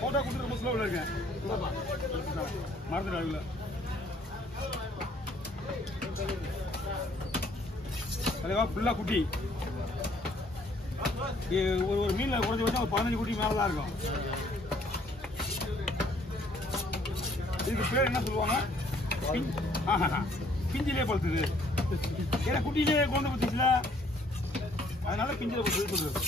Photo கொடுத்து ரொம்ப ஸ்லோவில் இருக்கேன் மறந்துடாதுல அதுவா ஃபுல்லாக குட்டி ஒரு மீனில் குறைஞ்சி வச்சா ஒரு 15 குட்டி மேலே தான் இருக்கும். இதுக்கு பேர் என்ன சொல்லுவாங்க? பிஞ்சிலே பழுத்துது. ஏன்னா குட்டியிலே குழந்தை பத்துச்சுல அதனால பிஞ்சில பழுத்து சொல்றது.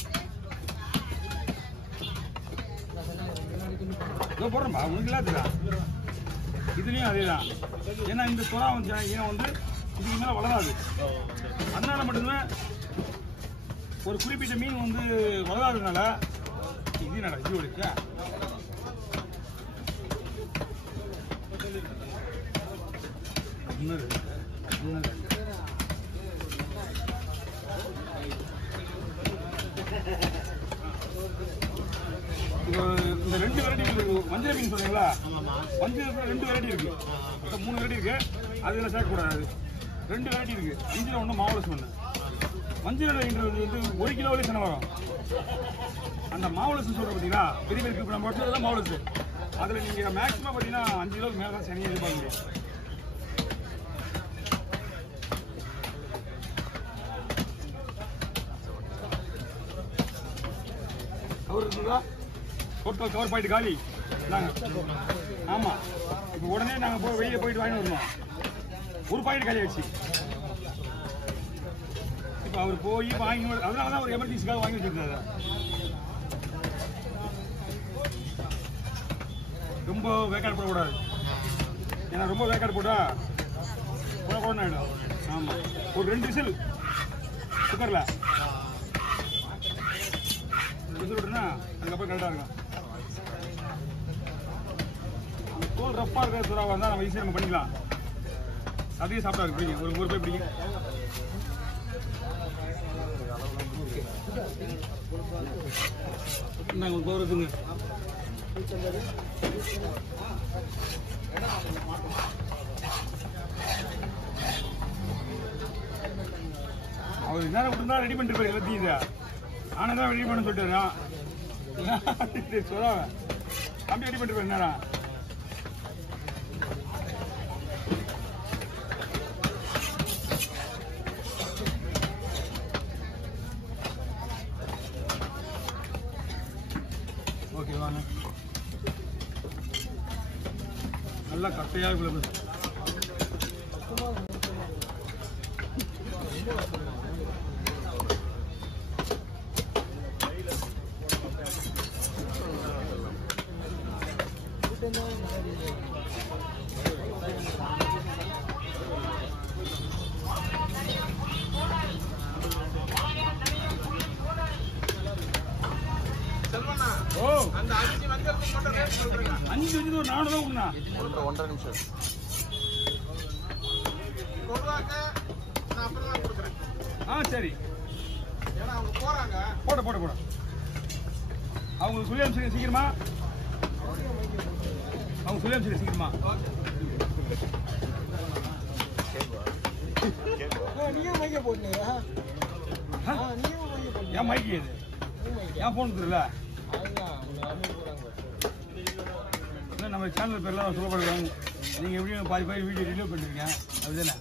போடுறோம்பா உனக்கு இல்லாதுதான் இதுலயும் அதேதான். ஏன்னா இந்த சுறா வந்து ஏன் வந்து இதுக்கு மேல வளராது. அதனால மட்டுமே ஒரு குறிப்பிட்ட மீன் வந்து வளராததுனால இது நட இது ஒழிக்க இந்த 2 வெரைட்டி இருக்கு. மஞ்சள் மீன் சொல்றீங்களா? மஞ்சள் 2 வெரைட்டி இருக்கு. 3 வெரைட்டி இருக்கு. அதுல சேர்க்கக்கூடாது. 2 வெரைட்டி இருக்கு. மஞ்சள் ஒன்று மாவுலஸ் ஒன்று. மஞ்சள் வந்து 1 கிலோவிலே சென வரும். அந்த மாவுலஸ் சொல்ற பார்த்தீங்கன்னா பெரிய பெரிய நம்ம வச்சதுதான் மாவுலஸ். அதுல நீங்க மேக்ஸிமம் பார்த்தீங்கன்னா 5 கிலோக்கு மேல தான் சனியை எதிர்பார்க்க முடியும். கவர் இருக்குங்களா? டோட்டல் கவர் பாயிண்ட் காலி நாங்கள். ஆமாம் இப்போ உடனே நாங்கள் வெளியே போயிட்டு வாங்கி வரணும். ஒரு பாயிண்ட் காலி ஆச்சு. இப்போ அவர் போய் வாங்கி அதனால தான் ஒரு எமர்ஜென்சிக்காக வாங்கி வச்சிருந்தாரு. ரொம்ப வேக்காடு போடக்கூடாது. ஏன்னா ரொம்ப வேக்காடு போட்டால் கூட ஆகிடும். ஆமாம் ஒரு 2 விசில் குக்கரில் விசில் விட்டுனா அதுக்கப்புறம் கரெக்டாக இருக்கும். தோல் ரப்பா இருக்கிற சுறாவாக இருந்தால் நம்ம ஈஸியாக நம்ம பண்ணிக்கலாம். அதையும் சாப்பிட்டா இருக்கு பிடிக்கும். ஒரு ரூபாய் பிடிக்கும். நாங்கள் ஒரு போகிறதுங்க அவர் என்ன விட்டுருந்தா ரெடி பண்ணிட்டு எல்லாத்தையும் இதை ஆனால் தான் ரெடி பண்ண சொல்லிட்டு சொல்ல தம்பி ரெடி பண்ணிட்டு என்னடா ஓகே வாங்க நல்லா கட்டையாக இவ்வளவு அந்த 5 வந்ததுக்கு மட்டும் ரேட் சொல்றீங்க. 5 வந்து ஒரு 400 உண்ணா 1.5 நிமிஷம் கொடுவாங்க. நான் அப்புறம் தான் கொடுக்குறேன். சரி ஏன்னா அவங்க போறாங்க. போட அவங்க சொல்லி அனுப்பிச்சு சீக்கிரமா. அவங்க சொல்லி அனுப்பிச்சு சீக்கிரமா. நீங்க மைக்க போடுங்க. ஏன் மைக்கு இது ஏன் போன் தெரியல. நம்ம சேனல் பேர்லாம் சொல்லப்படுறாங்க. நீங்கள் எப்படியும் பாதி வீடியோ ரிலீவ் பண்ணுறீங்க அதுதானே?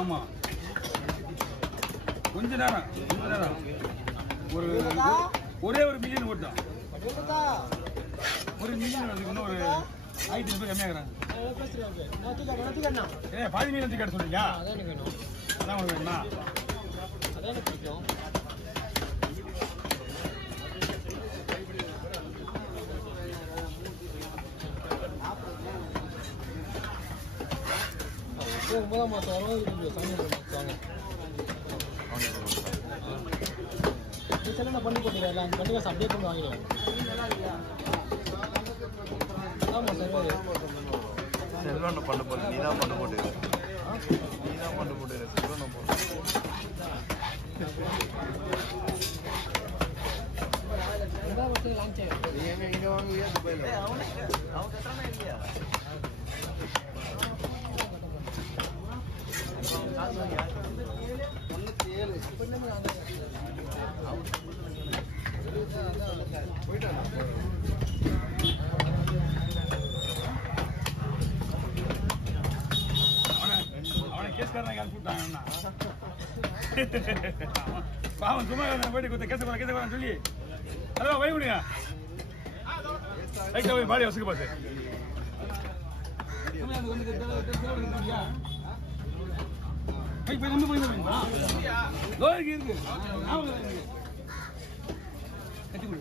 ஆமாம் கொஞ்ச நேரம் ஒரே ஒரு மில்லியன் ஓட்டம். ஒரு மில்லியன் வந்து இன்னும் ஒரு 5 ரூபாய் கம்மியாகிறாங்க. பாதி மீன் வந்து கேட்ட சொல்றீங்க. அதான் உங்களுக்கு வேணுமா? அதான் பிடிக்கும். பண்ணி போட்டுருக்கா அந்த பண்ணி அப்படியே கொண்டு வாங்கிடுவோம். ஆமாம் சார் செல்வனை பண்ண போட்டு நீ தான் பண்ண போட்டு செல்வனை போட்டு இங்கே வாங்க துபாயில் அவங்க கட்டணமே இல்லையா? காசு வாங்கி அவனை கேஸ்காரன் யாரும் கூப்பிட்டாங்க பாவன் சும்மா போயிட்டு கொடுத்த கேச போறான்னு சொல்லி அதான் வை முடியுங்க ரைட்டா போய் பாடி வசுக்கு பார்த்து இருக்கு கட்டி கொடு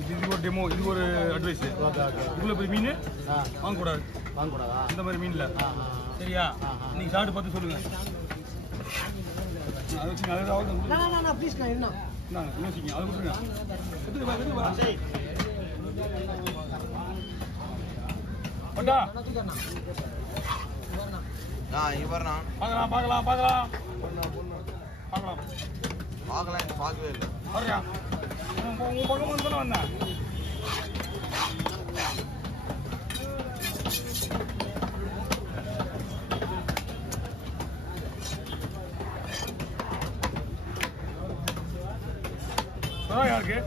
இது ஒரு டெமோ, இது ஒரு அட்வைஸ். இவ்வளோ பெரிய மீன் வாங்கக்கூடாது. இந்த மாதிரி மீன்ல சரியா? நீங்க சாப்பிட்டு பார்த்து சொல்லுங்க. அது வச்சுங்க, அதை யோசிங்க, அதை விட்டுருங்க. பார்க்கவே இல்லை. உன் பக்கம் வந்து வந்தேன். யாருக்கு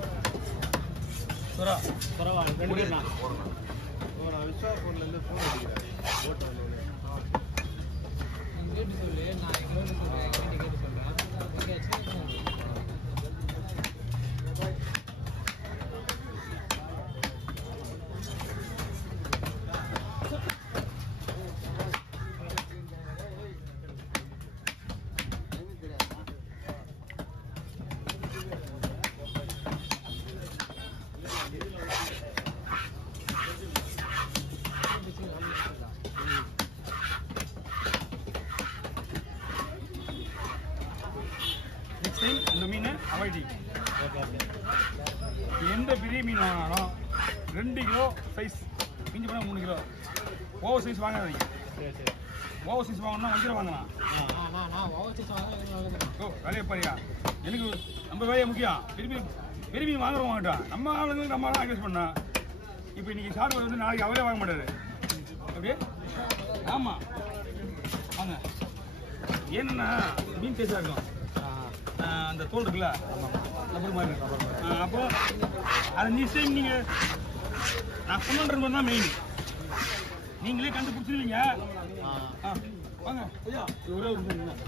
விஸ்வாபூர்லேருந்து ஃபோன் அடிக்கிறாரு. ஓட்ட வந்தோடனே கேட்டு சொல்லு, நான் எங்களோட சொல்கிறேன், கேட்டு சொல்கிறேன். இந்த மீனை அவாய்ட் எந்த பெரிய மீன் வாங்கினாலும் 2 கிலோ சைஸ், மிஞ்சி போனால் 3 கிலோ. ஓவர் சைஸ் வாங்காதீங்க. ஓவர் சைஸ் வாங்கணும்னா வஞ்சிரம் வாங்கலாம். ஓ வேலையை பாரியா, எனக்கு நம்ம வேலையை முக்கியம். பெரிய மீன் வாங்குறோம் வாங்கிட்டோம். நம்ம ஆளுங்களுக்கு நம்ம தான் அட்வைஸ் பண்ணோம். இப்போ இன்னைக்கு சாப்பிட்டு வந்து நாளைக்கு அவரே வாங்க மாட்டாரு. அப்படியே ஆமாம் வாங்க. ஏன்னா மீன் டேஸ்டாக இருக்கும். அந்த தோல் இருக்குல்ல, ரப்பர் மாதிரி இருக்கும். அப்போ அதை நிச்சயம் நீங்கள் நான் சொன்னன்றது தான் மெயின். நீங்களே கண்டுபிடிச்சிருவீங்க. வாங்க ஐயா, ஒரே ஒரு நிமிஷம்.